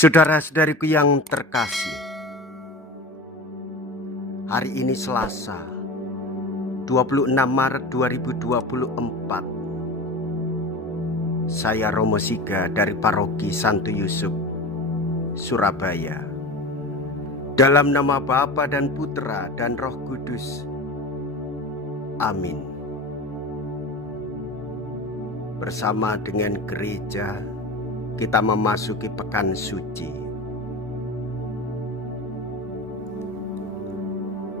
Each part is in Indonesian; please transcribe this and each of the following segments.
Saudara-saudariku yang terkasih, hari ini Selasa, 26 Maret 2024. Saya Romo Siga dari Paroki Santo Yusuf, Surabaya. Dalam nama Bapa dan Putra dan Roh Kudus. Amin. Bersama dengan gereja, kita memasuki pekan suci.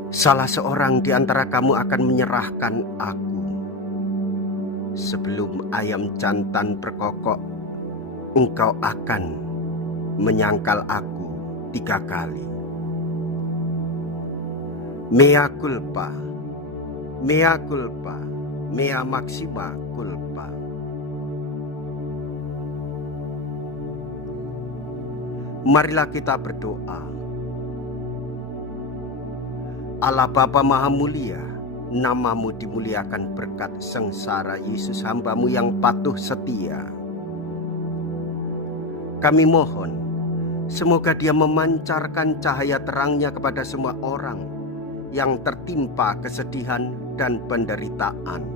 Salah seorang di antara kamu akan menyerahkan aku. Sebelum ayam jantan berkokok, engkau akan menyangkal aku 3 kali. Mea culpa, mea culpa, mea maxima culpa. Marilah kita berdoa. Allah Bapa Maha Mulia, namamu dimuliakan berkat sengsara Yesus hamba-Mu yang patuh setia. Kami mohon, semoga Dia memancarkan cahaya terangnya kepada semua orang yang tertimpa kesedihan dan penderitaan.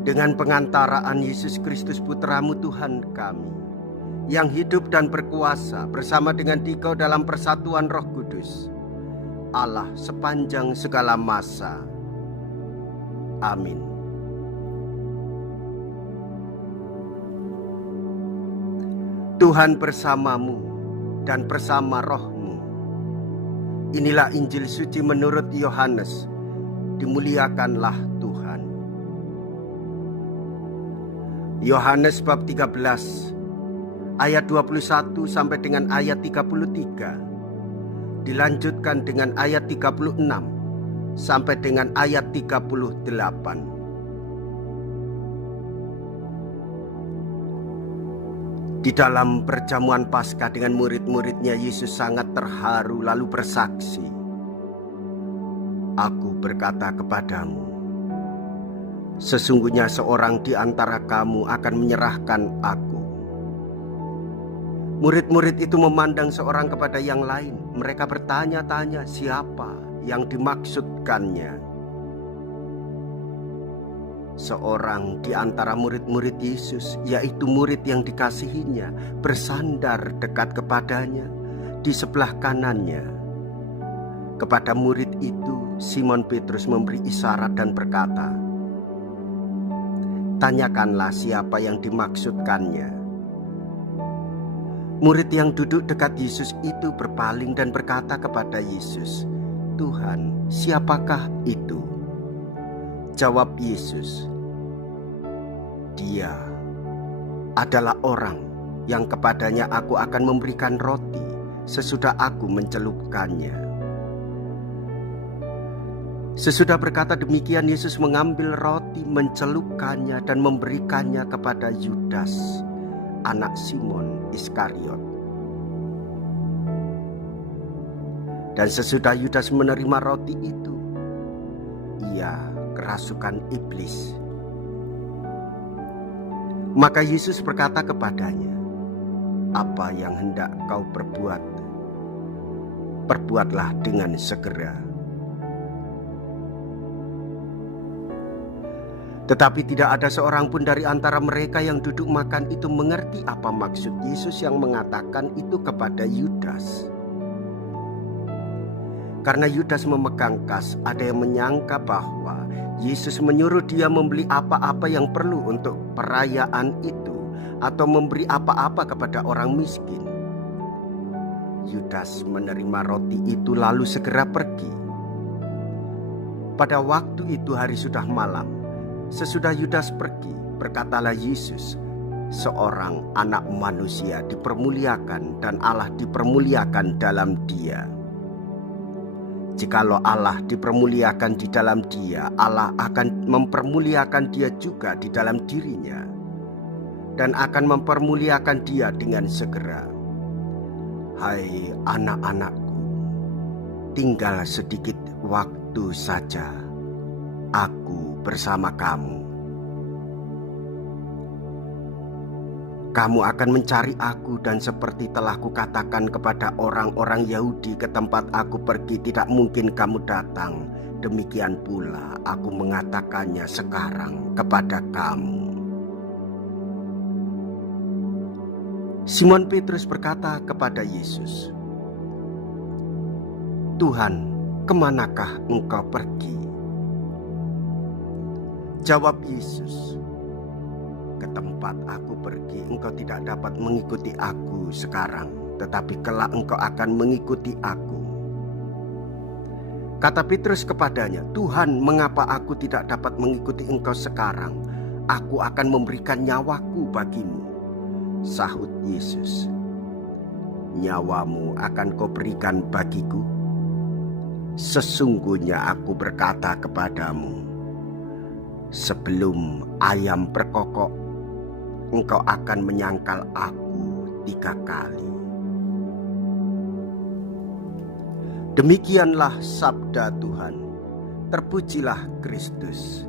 Dengan pengantaraan Yesus Kristus Putra-Mu Tuhan kami, yang hidup dan berkuasa bersama dengan Dikau dalam persatuan Roh Kudus, Allah sepanjang segala masa. Amin. Tuhan bersamamu dan bersama rohmu. Inilah Injil suci menurut Yohanes. Dimuliakanlah Tuhan. Yohanes bab 13 ayat 21 sampai dengan ayat 33. Dilanjutkan dengan ayat 36 sampai dengan ayat 38. Di dalam perjamuan Paskah dengan murid-muridnya, Yesus sangat terharu lalu bersaksi, "Aku berkata kepadamu, sesungguhnya seorang di antara kamu akan menyerahkan aku." Murid-murid itu memandang seorang kepada yang lain. Mereka bertanya-tanya siapa yang dimaksudkannya. Seorang di antara murid-murid Yesus, yaitu murid yang dikasihinya, bersandar dekat kepadanya di sebelah kanannya. Kepada murid itu, Simon Petrus memberi isyarat dan berkata, "Tanyakanlah siapa yang dimaksudkannya." Murid yang duduk dekat Yesus itu berpaling dan berkata kepada Yesus, "Tuhan, siapakah itu?" Jawab Yesus, "Dia adalah orang yang kepadanya aku akan memberikan roti sesudah aku mencelupkannya." Sesudah berkata demikian, Yesus mengambil roti, mencelupkannya dan memberikannya kepada Yudas, anak Simon Iskariot. Dan sesudah Yudas menerima roti itu, ia kerasukan iblis. Maka Yesus berkata kepadanya, "Apa yang hendak kau perbuat, perbuatlah dengan segera." Tetapi tidak ada seorang pun dari antara mereka yang duduk makan itu mengerti apa maksud Yesus yang mengatakan itu kepada Yudas. Karena Yudas memegang kas, ada yang menyangka bahwa Yesus menyuruh dia membeli apa-apa yang perlu untuk perayaan itu, atau memberi apa-apa kepada orang miskin. Yudas menerima roti itu lalu segera pergi. Pada waktu itu hari sudah malam. Sesudah Yudas pergi, berkatalah Yesus, "Seorang anak manusia dipermuliakan dan Allah dipermuliakan dalam dia. Jikalau Allah dipermuliakan di dalam dia, Allah akan mempermuliakan dia juga di dalam dirinya, dan akan mempermuliakan dia dengan segera. Hai anak-anakku, tinggal sedikit waktu saja. Aku bersama kamu." Kamu akan mencari aku, dan seperti telah kukatakan kepada orang-orang Yahudi, ke tempat aku pergi tidak mungkin kamu datang. Demikian pula aku mengatakannya sekarang kepada kamu. Simon Petrus berkata kepada Yesus, "Tuhan, kemanakah engkau pergi?" Jawab Yesus, "Ke tempat aku pergi engkau tidak dapat mengikuti aku sekarang, tetapi kelak engkau akan mengikuti aku." Kata Petrus kepadanya, "Tuhan, mengapa aku tidak dapat mengikuti engkau sekarang? Aku akan memberikan nyawaku bagimu." Sahut Yesus, "Nyawamu akan kau berikan bagiku? Sesungguhnya aku berkata kepadamu, sebelum ayam berkokok, engkau akan menyangkal aku 3 kali." Demikianlah sabda Tuhan. Terpujilah Kristus.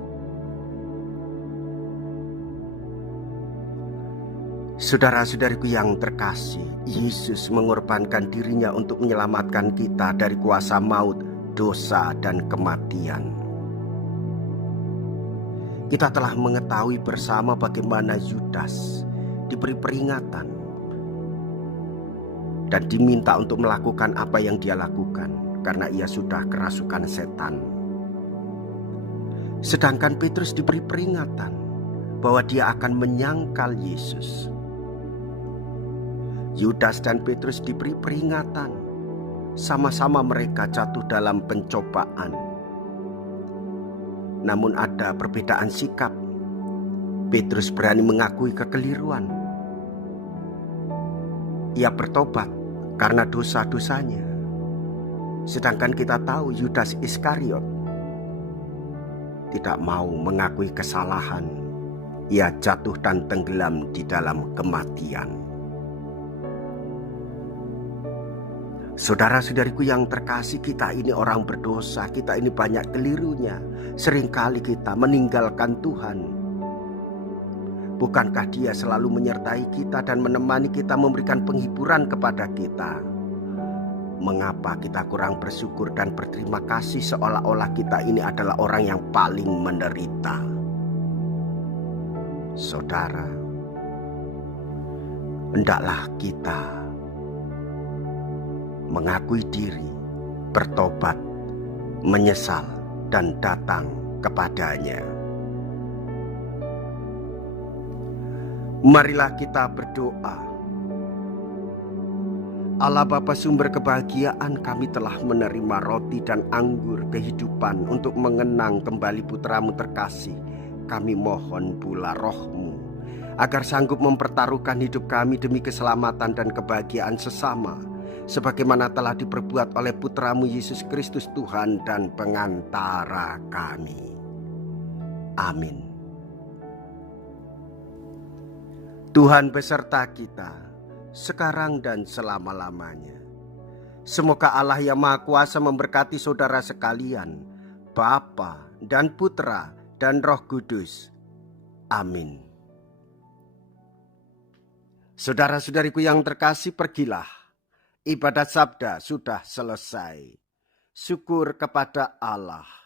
Saudara-saudariku yang terkasih, Yesus mengorbankan dirinya untuk menyelamatkan kita dari kuasa maut, dosa, dan kematian. Kita telah mengetahui bersama bagaimana Yudas diberi peringatan dan diminta untuk melakukan apa yang dia lakukan karena ia sudah kerasukan setan. Sedangkan Petrus diberi peringatan bahwa dia akan menyangkal Yesus. Yudas dan Petrus diberi peringatan, sama-sama mereka jatuh dalam pencobaan. Namun ada perbedaan sikap. Petrus berani mengakui kekeliruan. Ia bertobat karena dosa-dosanya. Sedangkan kita tahu Yudas Iskariot tidak mau mengakui kesalahan. Ia jatuh dan tenggelam di dalam kematian. Saudara-saudariku yang terkasih, kita ini orang berdosa, kita ini banyak kelirunya. Seringkali kita meninggalkan Tuhan. Bukankah Dia selalu menyertai kita dan menemani kita, memberikan penghiburan kepada kita? Mengapa kita kurang bersyukur dan berterima kasih, seolah-olah kita ini adalah orang yang paling menderita? Saudara, hendaklah kita mengakui diri, bertobat, menyesal, dan datang kepadanya. Marilah kita berdoa. Allah Bapa sumber kebahagiaan, kami telah menerima roti dan anggur kehidupan untuk mengenang kembali putra-Mu terkasih. Kami mohon pula Roh-Mu agar sanggup mempertaruhkan hidup kami demi keselamatan dan kebahagiaan sesama, sebagaimana telah diperbuat oleh putra-Mu Yesus Kristus, Tuhan dan pengantara kami. Amin. Tuhan beserta kita, sekarang dan selama-lamanya. Semoga Allah yang Maha Kuasa memberkati saudara sekalian, Bapa dan Putra dan Roh Kudus. Amin. Saudara-saudariku yang terkasih, pergilah. Ibadat sabda sudah selesai. Syukur kepada Allah.